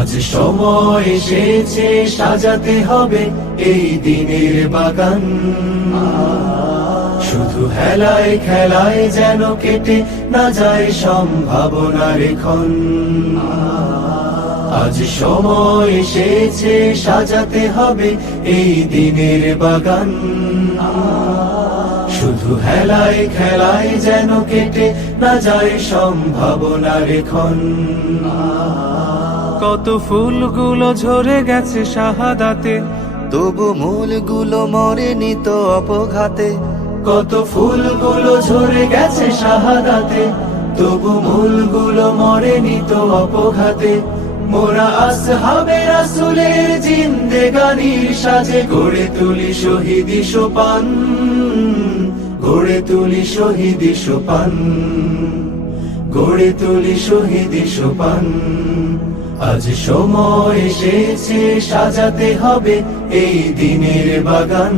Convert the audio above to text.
আজ সময় এসেছে সাজাতে হবে এই দিনের বাগান। শুধু হেলায় খেলায় যেন কেটে না যায় সম্ভাবনার ক্ষণ। আজ সময় এসেছে সাজাতে হবে এই দিনের বাগান। শুধু হেলায় খেলায় যেন কেটে না যায় সম্ভাবনার ক্ষণ। কত ফুলগুলো ঝরে গেছে শাহাদাতে, তবু মূলগুলো মরেনি তো অপঘাতে। কত ফুলগুলো ঝরে গেছে শাহাদাতে, তবু মূলগুলো মরেনি তো অপঘাতে। মোরা আসহাবে রাসূলের জিন্দেগানির সাজে গড়ে তুলি শহীদি সোপান, গড়ে তুলি শহীদি সোপান, গড়ে তুলি শহীদি সোপান। আজ সময় এসেছে সাজাতে হবে এই দিনের বাগান।